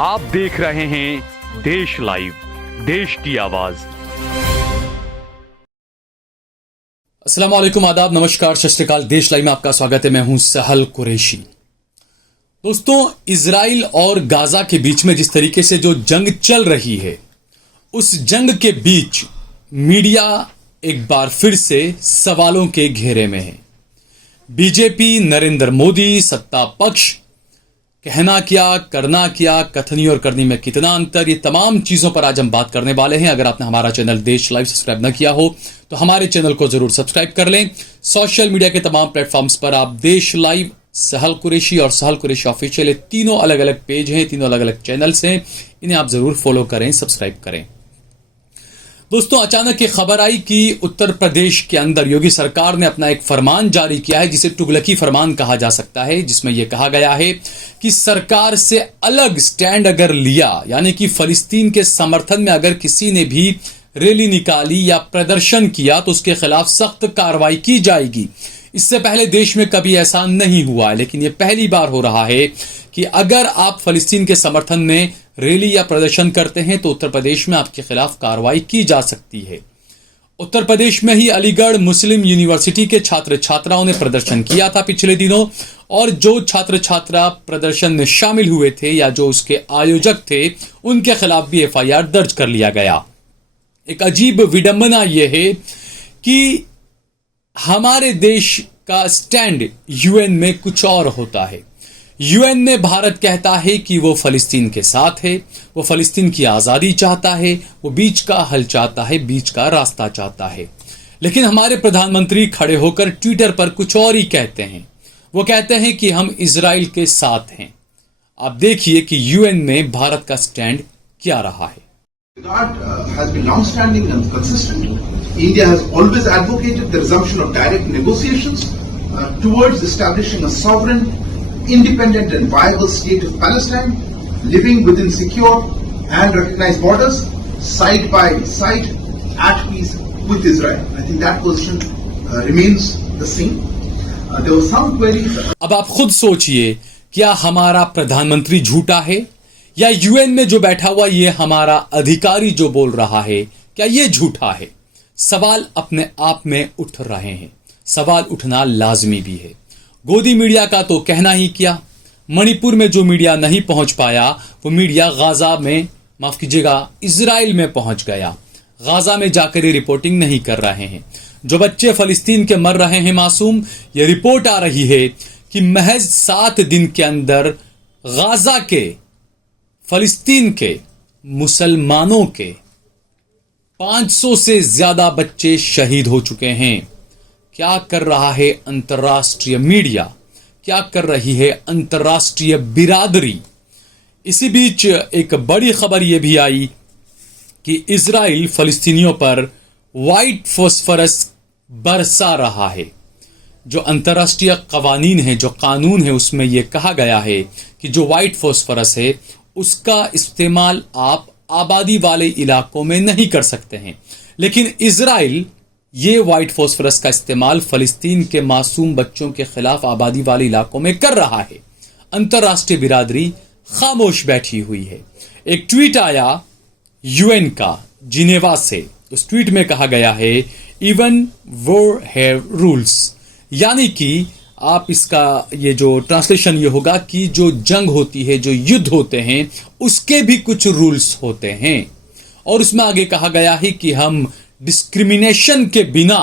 आप देख रहे हैं देश लाइव, देश की आवाज। अस्सलाम वालेकुम, आदाब, नमस्कार, सत श्री अकाल। देश लाइव में आपका स्वागत है। मैं हूं सहल कुरैशी। दोस्तों, इजराइल और गाजा के बीच में जिस तरीके से जो जंग चल रही है, उस जंग के बीच मीडिया एक बार फिर से सवालों के घेरे में है। बीजेपी, नरेंद्र मोदी, सत्ता पक्ष, कहना क्या, करना क्या, कथनी और करनी में कितना अंतर, ये तमाम चीजों पर आज हम बात करने वाले हैं। अगर आपने हमारा चैनल देश लाइव सब्सक्राइब न किया हो तो हमारे चैनल को जरूर सब्सक्राइब कर लें। सोशल मीडिया के तमाम प्लेटफॉर्म्स पर आप देश लाइव, सहल कुरैशी और सहल कुरैशी ऑफिशियल, ये तीनों अलग अलग पेज हैं, तीनों अलग अलग चैनल्स हैं। इन्हें आप जरूर फॉलो करें, सब्सक्राइब करें। दोस्तों, अचानक ये खबर आई कि उत्तर प्रदेश के अंदर योगी सरकार ने अपना एक फरमान जारी किया है, जिसे तुगलकी फरमान कहा जा सकता है, जिसमें यह कहा गया है कि सरकार से अलग स्टैंड अगर लिया, यानी कि फलस्तीन के समर्थन में अगर किसी ने भी रैली निकाली या प्रदर्शन किया तो उसके खिलाफ सख्त कार्रवाई की जाएगी। इससे पहले देश में कभी ऐसा नहीं हुआ है, लेकिन यह पहली बार हो रहा है कि अगर आप फलस्तीन के समर्थन में रैली या प्रदर्शन करते हैं तो उत्तर प्रदेश में आपके खिलाफ कार्रवाई की जा सकती है। उत्तर प्रदेश में ही अलीगढ़ मुस्लिम यूनिवर्सिटी के छात्र छात्राओं ने प्रदर्शन किया था पिछले दिनों, और जो छात्र छात्रा प्रदर्शन में शामिल हुए थे या जो उसके आयोजक थे, उनके खिलाफ भी एफआईआर दर्ज कर लिया गया। एक अजीब विडंबना यह है कि हमारे देश का स्टैंड यूएन में कुछ और होता है। यूएन में भारत कहता है कि वो फलस्तीन के साथ है, वो फलस्तीन की आजादी चाहता है, वो बीच का हल चाहता है, बीच का रास्ता चाहता है। लेकिन हमारे प्रधानमंत्री खड़े होकर ट्विटर पर कुछ और ही कहते हैं। वो कहते हैं कि हम इजराइल के साथ हैं। आप देखिए कि यूएन में भारत का स्टैंड क्या रहा है। Has been long-standing and consistent. India has always advocated the resumption of direct negotiations towards establishing a sovereign, independent and viable state of Palestine, living within secure and recognized borders, side by side, at peace with Israel. I think that position remains the same. There were some queries. अब आप खुद सोचिए, क्या हमारा प्रधानमंत्री झूठा है, या यूएन में जो बैठा हुआ ये हमारा अधिकारी जो बोल रहा है, क्या ये झूठा है? सवाल अपने आप में उठ रहे हैं। सवाल उठना लाजमी भी है। गोदी मीडिया का तो कहना ही क्या। मणिपुर में जो मीडिया नहीं पहुंच पाया, वो मीडिया गाजा में, माफ कीजिएगा, इजराइल में पहुंच गया। गाजा में जाकर ये रिपोर्टिंग नहीं कर रहे हैं। जो बच्चे फलस्तीन के मर रहे हैं मासूम, ये रिपोर्ट आ रही है कि महज 7 दिन के अंदर गाजा के, फलस्तीन के मुसलमानों के 500 से ज्यादा बच्चे शहीद हो चुके हैं। क्या कर रहा है अंतर्राष्ट्रीय मीडिया, क्या कर रही है अंतर्राष्ट्रीय बिरादरी? इसी बीच एक बड़ी खबर यह भी आई कि इजराइल फलस्तीनियों पर व्हाइट फॉस्फोरस बरसा रहा है। जो अंतर्राष्ट्रीय कवानीन है, जो कानून है, उसमें यह कहा गया है कि जो व्हाइट फॉस्फोरस है उसका इस्तेमाल आप आबादी वाले इलाकों में नहीं कर सकते हैं। लेकिन इजराइल ये व्हाइट फॉस्फोरस का इस्तेमाल फलस्तीन के मासूम बच्चों के खिलाफ आबादी वाले इलाकों में कर रहा है। अंतर्राष्ट्रीय बिरादरी खामोश बैठी हुई है। एक ट्वीट आया यूएन का जिनेवा से। उस ट्वीट में कहा गया है, इवन वॉर हैव रूल्स, यानी कि आप इसका ये जो ट्रांसलेशन ये होगा कि जो जंग होती है, जो युद्ध होते हैं, उसके भी कुछ रूल्स होते हैं। और उसमें आगे कहा गया है कि हम डिस्क्रिमिनेशन के बिना,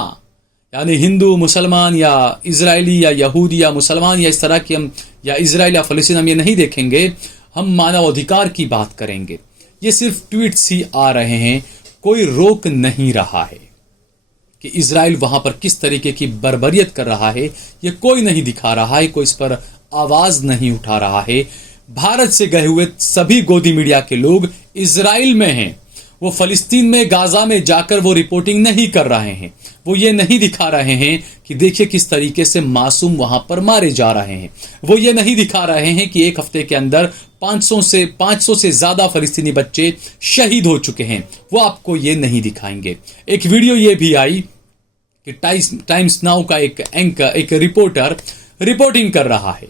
यानी हिंदू मुसलमान या इजरायली या यहूदी या मुसलमान या इस तरह की हम, या इजराइल या फलस्तीन, हम ये नहीं देखेंगे, हम मानवाधिकार की बात करेंगे। ये सिर्फ ट्वीट्स ही आ रहे हैं, कोई रोक नहीं रहा है कि इजराइल वहां पर किस तरीके की बर्बरियत कर रहा है। ये कोई नहीं दिखा रहा है, कोई इस पर आवाज नहीं उठा रहा है। भारत से गए हुए सभी गोदी मीडिया के लोग इजराइल में हैं। वो फलस्तीन में, गाजा में जाकर वो रिपोर्टिंग नहीं कर रहे हैं। वो ये नहीं दिखा रहे हैं कि देखिए किस तरीके से मासूम वहां पर मारे जा रहे हैं। वो ये नहीं दिखा रहे हैं कि एक हफ्ते के अंदर 500 से ज्यादा फलस्तीनी बच्चे शहीद हो चुके हैं। वो आपको ये नहीं दिखाएंगे। एक वीडियो ये भी आई कि टाइम्स नाउ का एक रिपोर्टर रिपोर्टिंग कर रहा है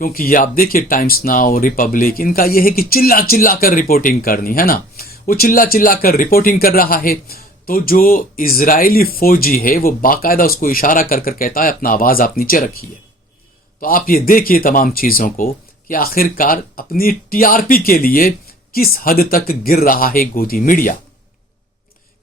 क्योंकि ये आप देखिए टाइम्स नाउ, रिपब्लिक, इनका ये है कि चिल्ला चिल्ला कर रिपोर्टिंग करनी है ना, वो चिल्ला चिल्ला कर रिपोर्टिंग कर रहा है। तो जो इजरायली फौजी है वो बाकायदा उसको इशारा कर कर कहता है अपना आवाज आप नीचे रखिए। तो आप ये देखिए तमाम चीजों को कि आखिरकार अपनी टीआरपी के लिए किस हद तक गिर रहा है गोदी मीडिया,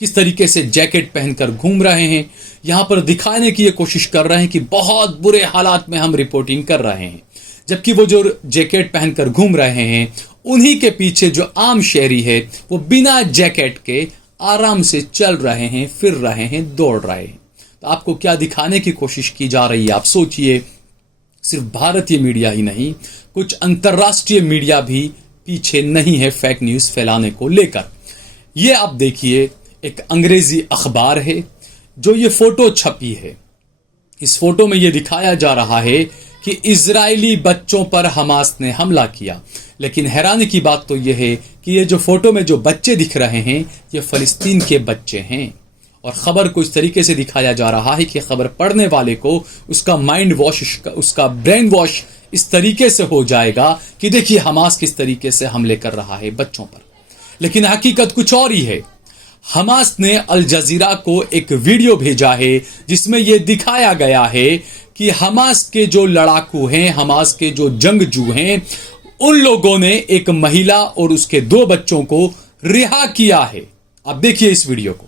किस तरीके से जैकेट पहनकर घूम रहे हैं, यहां पर दिखाने की ये कोशिश कर रहे हैं कि बहुत बुरे हालात में हम रिपोर्टिंग कर रहे हैं, जबकि वो जो जैकेट पहनकर घूम रहे हैं उन्हीं के पीछे जो आम शहरी है वो बिना जैकेट के आराम से चल रहे हैं, फिर रहे हैं, दौड़ रहे हैं। तो आपको क्या दिखाने की कोशिश की जा रही है आप सोचिए। सिर्फ भारतीय मीडिया ही नहीं, कुछ अंतर्राष्ट्रीय मीडिया भी पीछे नहीं है फेक न्यूज फैलाने को लेकर। ये आप देखिए एक अंग्रेजी अखबार है जो ये फोटो छपी है। इस फोटो में ये दिखाया जा रहा है कि इजरायली बच्चों पर हमास ने हमला किया, लेकिन हैरानी की बात तो यह है कि ये जो फोटो में जो बच्चे दिख रहे हैं ये फलस्तीन के बच्चे हैं। और खबर को इस तरीके से दिखाया जा रहा है कि खबर पढ़ने वाले को उसका माइंड वॉश, उसका ब्रेन वॉश इस तरीके से हो जाएगा कि देखिए हमास किस तरीके से हमले कर रहा है बच्चों पर। लेकिन हकीकत कुछ और ही है। हमास ने अल जजीरा को एक वीडियो भेजा है जिसमें यह दिखाया गया है कि हमास के जो लड़ाकू हैं, हमास के जो जंगजू हैं, उन लोगों ने एक महिला और उसके 2 बच्चों को रिहा किया है। आप देखिए इस वीडियो को।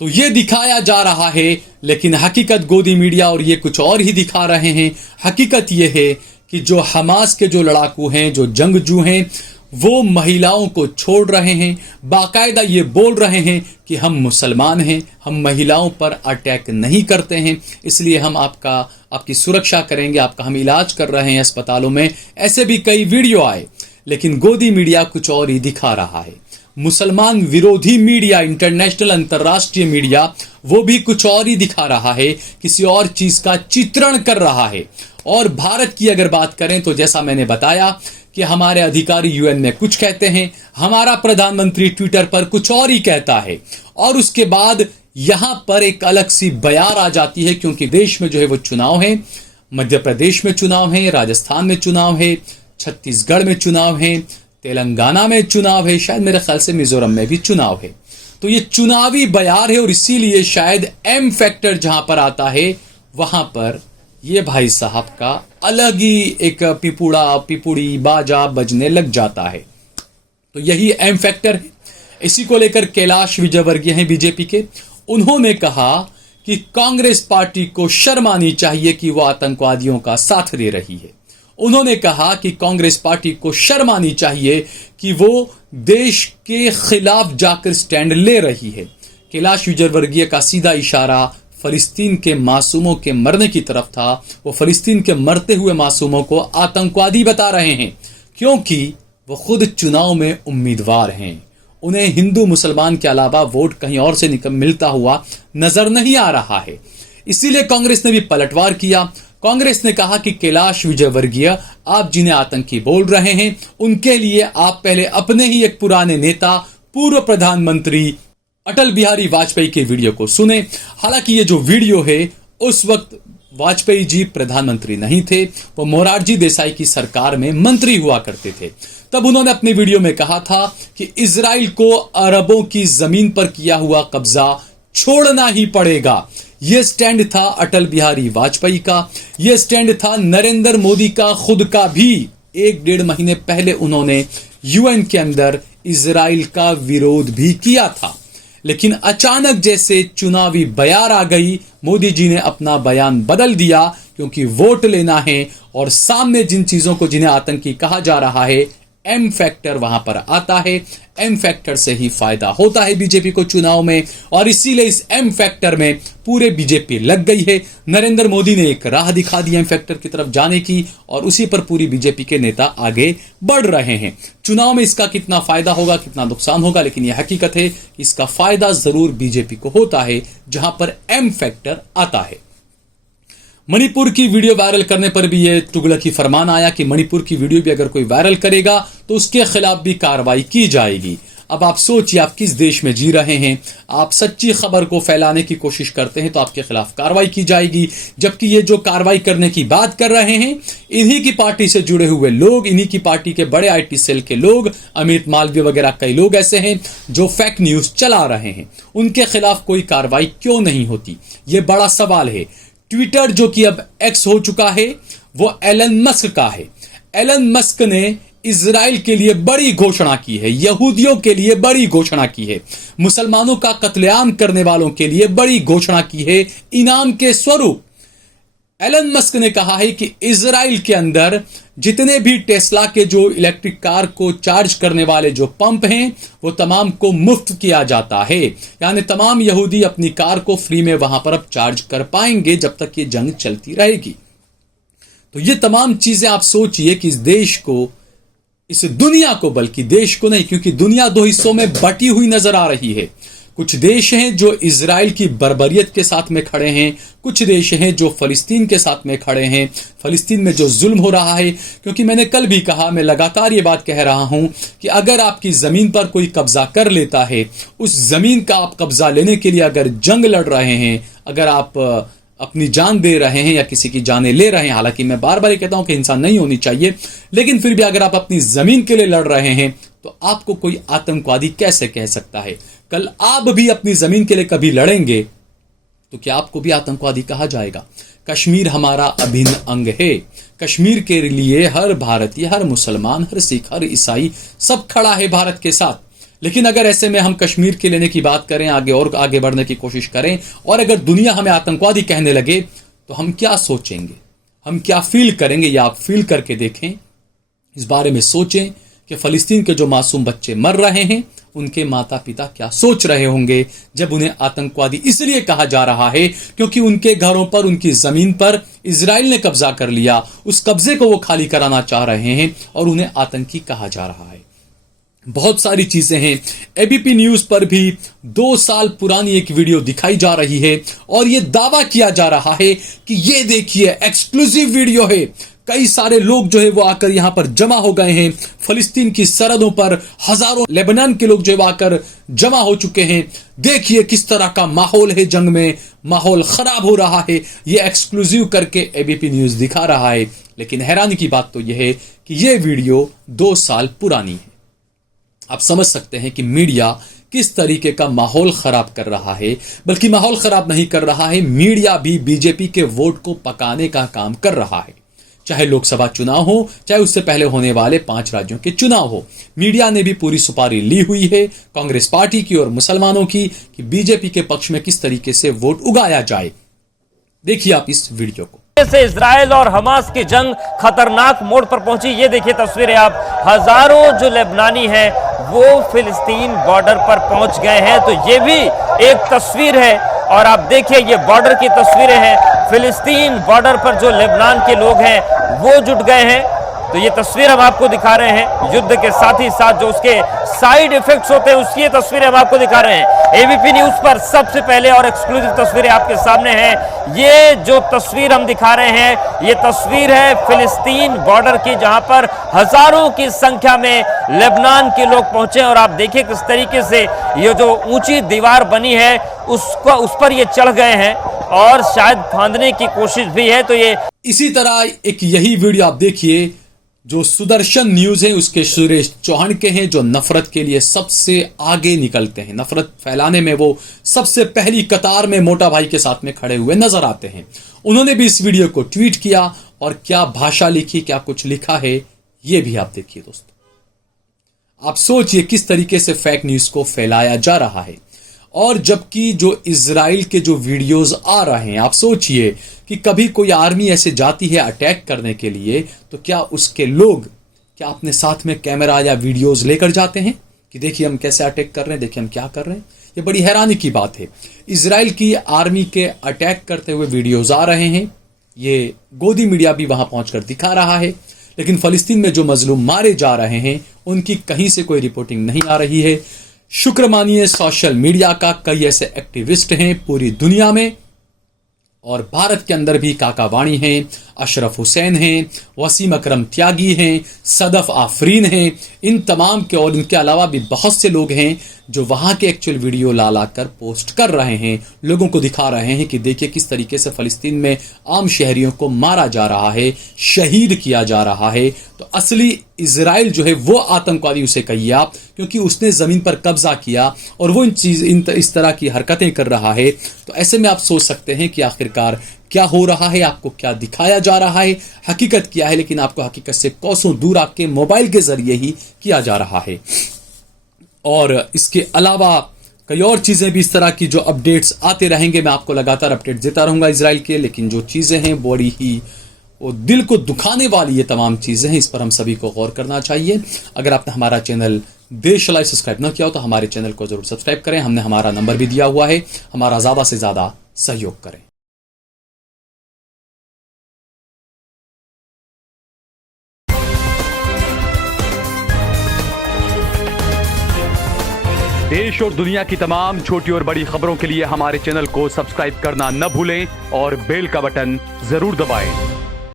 तो ये दिखाया जा रहा है, लेकिन हकीकत गोदी मीडिया और ये कुछ और ही दिखा रहे हैं। हकीकत ये है कि जो हमास के जो लड़ाकू हैं, जो जंगजू हैं, वो महिलाओं को छोड़ रहे हैं। बाकायदा ये बोल रहे हैं कि हम मुसलमान हैं, हम महिलाओं पर अटैक नहीं करते हैं, इसलिए हम आपकी सुरक्षा करेंगे, आपका हम इलाज कर रहे हैं अस्पतालों में। ऐसे भी कई वीडियो आए, लेकिन गोदी मीडिया कुछ और ही दिखा रहा है। मुसलमान विरोधी मीडिया, इंटरनेशनल अंतर्राष्ट्रीय मीडिया, वो भी कुछ और ही दिखा रहा है, किसी और चीज का चित्रण कर रहा है। और भारत की अगर बात करें तो जैसा मैंने बताया कि हमारे अधिकारी यूएन में कुछ कहते हैं, हमारा प्रधानमंत्री ट्विटर पर कुछ और ही कहता है, और उसके बाद यहां पर एक अलग सी बयार आ जाती है, क्योंकि देश में जो है वो चुनाव है। मध्य प्रदेश में चुनाव है, राजस्थान में चुनाव है, छत्तीसगढ़ में चुनाव है, तेलंगाना में चुनाव है, शायद मेरे ख्याल से मिजोरम में भी चुनाव है। तो ये चुनावी बयार है और इसीलिए शायद एम फैक्टर जहां पर आता है वहां पर ये भाई साहब का अलग ही एक पिपुड़ी बाजा बजने लग जाता है। तो यही एम फैक्टर है। इसी को लेकर कैलाश विजयवर्गीय हैं बीजेपी के, उन्होंने कहा कि कांग्रेस पार्टी को शर्म आनी चाहिए कि वो आतंकवादियों का साथ दे रही है। उन्होंने कहा कि कांग्रेस पार्टी को शर्म आनी चाहिए कि वो देश के खिलाफ जाकर स्टैंड ले रही है। कैलाश विजयवर्गीय का सीधा इशारा फलस्तीन के मासूमों के मरने की तरफ था। वो फलस्तीन के मरते हुए मासूमों को आतंकवादी बता रहे हैं, क्योंकि वो खुद चुनाव में उम्मीदवार हैं। उन्हें हिंदू मुसलमान के अलावा वोट कहीं और से मिलता हुआ नजर नहीं आ रहा है। इसीलिए कांग्रेस ने भी पलटवार किया। कांग्रेस ने कहा कि कैलाश विजयवर्गीय, आप जिन्हें आतंकी बोल रहे हैं, उनके लिए आप पहले अपने ही एक पुराने नेता, पूर्व प्रधानमंत्री अटल बिहारी वाजपेयी के वीडियो को सुने। हालांकि ये जो वीडियो है, उस वक्त वाजपेयी जी प्रधानमंत्री नहीं थे, वो मोरारजी देसाई की सरकार में मंत्री हुआ करते थे। तब उन्होंने अपने वीडियो में कहा था कि इजराइल को अरबों की जमीन पर किया हुआ कब्जा छोड़ना ही पड़ेगा। यह स्टैंड था अटल बिहारी वाजपेयी का, यह स्टैंड था नरेंद्र मोदी का खुद का भी। 1-1.5 महीने पहले उन्होंने यूएन के अंदर इजराइल का विरोध भी किया था। लेकिन अचानक जैसे चुनावी बयार आ गई, मोदी जी ने अपना बयान बदल दिया, क्योंकि वोट लेना है और सामने जिन चीजों को जिन्हें आतंकी कहा जा रहा है, एम फैक्टर वहां पर आता है। एम फैक्टर से ही फायदा होता है बीजेपी को चुनाव में, और इसीलिए इस एम फैक्टर में पूरे बीजेपी लग गई है। नरेंद्र मोदी ने एक राह दिखा दी एम फैक्टर की तरफ जाने की, और उसी पर पूरी बीजेपी के नेता आगे बढ़ रहे हैं। चुनाव में इसका कितना फायदा होगा, कितना नुकसान होगा, लेकिन यह हकीकत है कि इसका फायदा जरूर बीजेपी को होता है जहां पर एम फैक्टर आता है। मणिपुर की वीडियो वायरल करने पर भी यह तुगलकी फरमान आया कि मणिपुर की वीडियो भी अगर कोई वायरल करेगा तो उसके खिलाफ भी कार्रवाई की जाएगी। अब आप सोचिए, आप किस देश में जी रहे हैं। आप सच्ची खबर को फैलाने की कोशिश करते हैं तो आपके खिलाफ कार्रवाई की जाएगी, जबकि ये जो कार्रवाई करने की बात कर रहे हैं इन्हीं की पार्टी से जुड़े हुए लोग, इन्हीं की पार्टी के बड़े IT सेल के लोग, अमित मालवीय वगैरह कई लोग ऐसे हैं जो फेक न्यूज चला रहे हैं। उनके खिलाफ कोई कार्रवाई क्यों नहीं होती, ये बड़ा सवाल है। ट्विटर जो कि अब X हो चुका है वो एलन मस्क का है। एलन मस्क ने इजराइल के लिए बड़ी घोषणा की है, यहूदियों के लिए बड़ी घोषणा की है, मुसलमानों का कत्लेआम करने वालों के लिए बड़ी घोषणा की है इनाम के स्वरूप। एलन मस्क ने कहा है कि इजराइल के अंदर जितने भी टेस्ला के जो इलेक्ट्रिक कार को चार्ज करने वाले जो पंप हैं वो तमाम को मुफ्त किया जाता है, यानी तमाम यहूदी अपनी कार को फ्री में वहां पर अब चार्ज कर पाएंगे जब तक ये जंग चलती रहेगी। तो ये तमाम चीजें आप सोचिए कि इस देश को, इस दुनिया को, बल्कि देश को नहीं, क्योंकि दुनिया दो हिस्सों में बटी हुई नजर आ रही है। कुछ देश हैं जो इजराइल की बर्बरियत के साथ में खड़े हैं, कुछ देश हैं जो फलस्तीन के साथ में खड़े हैं, फलस्तीन में जो जुल्म हो रहा है। क्योंकि मैंने कल भी कहा, मैं लगातार ये बात कह रहा हूं कि अगर आपकी जमीन पर कोई कब्जा कर लेता है, उस जमीन का आप कब्जा लेने के लिए अगर जंग लड़ रहे हैं, अगर आप अपनी जान दे रहे हैं या किसी की जानें ले रहे हैं, हालांकि मैं बार बार ये कहता हूं कि हिंसा नहीं होनी चाहिए, लेकिन फिर भी अगर आप अपनी जमीन के लिए लड़ रहे हैं तो आपको कोई आतंकवादी कैसे कह सकता है? कल आप भी अपनी जमीन के लिए कभी लड़ेंगे तो क्या आपको भी आतंकवादी कहा जाएगा? कश्मीर हमारा अभिन्न अंग है। कश्मीर के लिए हर भारतीय, हर मुसलमान, हर सिख, हर ईसाई सब खड़ा है भारत के साथ। लेकिन अगर ऐसे में हम कश्मीर के लेने की बात करें, आगे और आगे बढ़ने की कोशिश करें, और अगर दुनिया हमें आतंकवादी कहने लगे तो हम क्या सोचेंगे, हम क्या फील करेंगे? या आप फील करके देखें, इस बारे में सोचें कि फलस्तीन के जो मासूम बच्चे मर रहे हैं उनके माता पिता क्या सोच रहे होंगे जब उन्हें आतंकवादी इसलिए कहा जा रहा है क्योंकि उनके घरों पर, उनकी जमीन पर इजराइल ने कब्जा कर लिया, उस कब्जे को वो खाली कराना चाह रहे हैं और उन्हें आतंकी कहा जा रहा है। बहुत सारी चीजें हैं। एबीपी न्यूज पर भी 2 साल पुरानी एक वीडियो दिखाई जा रही है और यह दावा किया जा रहा है कि ये देखिए एक्सक्लूसिव वीडियो है। कई सारे लोग जो है वो आकर यहां पर जमा हो गए हैं। फलस्तीन की सरहदों पर हजारों लेबनान के लोग जो है आकर जमा हो चुके हैं। देखिए किस तरह का माहौल है, जंग में माहौल खराब हो रहा है। ये एक्सक्लूसिव करके एबीपी न्यूज दिखा रहा है। लेकिन हैरानी की बात तो यह है कि यह वीडियो 2 साल पुरानी है। आप समझ सकते हैं कि मीडिया किस तरीके का माहौल खराब कर रहा है। बल्कि माहौल खराब नहीं कर रहा है, मीडिया भी बीजेपी के वोट को पकाने का काम कर रहा है। चाहे लोकसभा चुनाव हो, चाहे उससे पहले होने वाले 5 राज्यों के चुनाव हो, मीडिया ने भी पूरी सुपारी ली हुई है कांग्रेस पार्टी की और मुसलमानों की कि बीजेपी के पक्ष में किस तरीके से वोट उगाया जाए। देखिए आप इस वीडियो को। से इजराइल और हमास की जंग खतरनाक मोड़ पर पहुंची। ये देखिए तस्वीरें आप, हजारों जो लेबनानी हैं वो फिलिस्तीन बॉर्डर पर पहुंच गए हैं। तो ये भी एक तस्वीर है और आप देखिए ये बॉर्डर की तस्वीरें हैं। फिलिस्तीन बॉर्डर पर जो लेबनान के लोग हैं वो जुट गए हैं। तो ये तस्वीर हम आपको दिखा रहे हैं। युद्ध के साथ ही साथ जो उसके साइड इफेक्ट्स होते हैं उसकी तस्वीरें हम आपको दिखा रहे हैं। एबीपी न्यूज पर सबसे पहले और एक्सक्लूसिव तस्वीरें आपके सामने हैं। ये जो तस्वीर हम दिखा रहे हैं ये तस्वीर है फिलिस्तीन बॉर्डर की, जहां पर हजारों की संख्या में लेबनान के लोग पहुंचे। और आप देखिए किस तरीके से ये जो ऊंची दीवार बनी है उस पर ये चढ़ गए हैं और शायद फांदने की कोशिश भी है। तो ये इसी तरह एक यही वीडियो आप देखिए जो सुदर्शन न्यूज है उसके सुरेश चौहान के हैं, जो नफरत के लिए सबसे आगे निकलते हैं। नफरत फैलाने में वो सबसे पहली कतार में मोटा भाई के साथ में खड़े हुए नजर आते हैं। उन्होंने भी इस वीडियो को ट्वीट किया और क्या भाषा लिखी, क्या कुछ लिखा है ये भी आप देखिए दोस्तों। आप सोचिए किस तरीके से फेक न्यूज को फैलाया जा रहा है। और जबकि जो इजराइल के जो वीडियोस आ रहे हैं, आप सोचिए कि कभी कोई आर्मी ऐसे जाती है अटैक करने के लिए तो क्या उसके लोग क्या अपने साथ में कैमरा या वीडियोस लेकर जाते हैं कि देखिए हम कैसे अटैक कर रहे हैं, देखिए हम क्या कर रहे हैं। ये बड़ी हैरानी की बात है। इजराइल की आर्मी के अटैक करते हुए वीडियोस आ रहे हैं, ये गोदी मीडिया भी वहां पहुंचकर दिखा रहा है। लेकिन फलस्तीन में जो मजलूम मारे जा रहे हैं उनकी कहीं से कोई रिपोर्टिंग नहीं आ रही है। शुक्र मानिए सोशल मीडिया का, कई ऐसे एक्टिविस्ट हैं पूरी दुनिया में और भारत के अंदर भी काका वाणी हैं, अशरफ हुसैन हैं, वसीम अकरम त्यागी हैं, सदफ आफरीन हैं, इन तमाम के और इनके अलावा भी बहुत से लोग हैं जो वहां के एक्चुअल वीडियो ला ला कर पोस्ट कर रहे हैं, लोगों को दिखा रहे हैं कि देखिए किस तरीके से फलस्तीन में आम शहरियों को मारा जा रहा है, शहीद किया जा रहा है। तो असली इजराइल जो है वो आतंकवादी उसे कहिए आप, क्योंकि उसने जमीन पर कब्जा किया और वो इस तरह की हरकतें कर रहा है। तो ऐसे में आप सोच सकते हैं कि आखिरकार क्या हो रहा है, आपको क्या दिखाया जा रहा है, हकीकत क्या है, लेकिन आपको हकीकत से कोसों दूर आपके मोबाइल के जरिए ही किया जा रहा है। और इसके अलावा कई और चीजें भी इस तरह की जो अपडेट्स आते रहेंगे, मैं आपको लगातार अपडेट्स देता रहूंगा इजराइल के। लेकिन जो चीजें हैं बड़ी ही वो दिल को दुखाने वाली ये तमाम चीजें हैं, इस पर हम सभी को गौर करना चाहिए। अगर आपने हमारा चैनल देश लाइव सब्सक्राइब न किया हो तो हमारे चैनल को जरूर सब्सक्राइब करें। हमने हमारा नंबर भी दिया हुआ है, हमारा ज्यादा से ज्यादा सहयोग करें। देश और दुनिया की तमाम छोटी और बड़ी खबरों के लिए हमारे चैनल को सब्सक्राइब करना न भूलें और बेल का बटन जरूर दबाएं।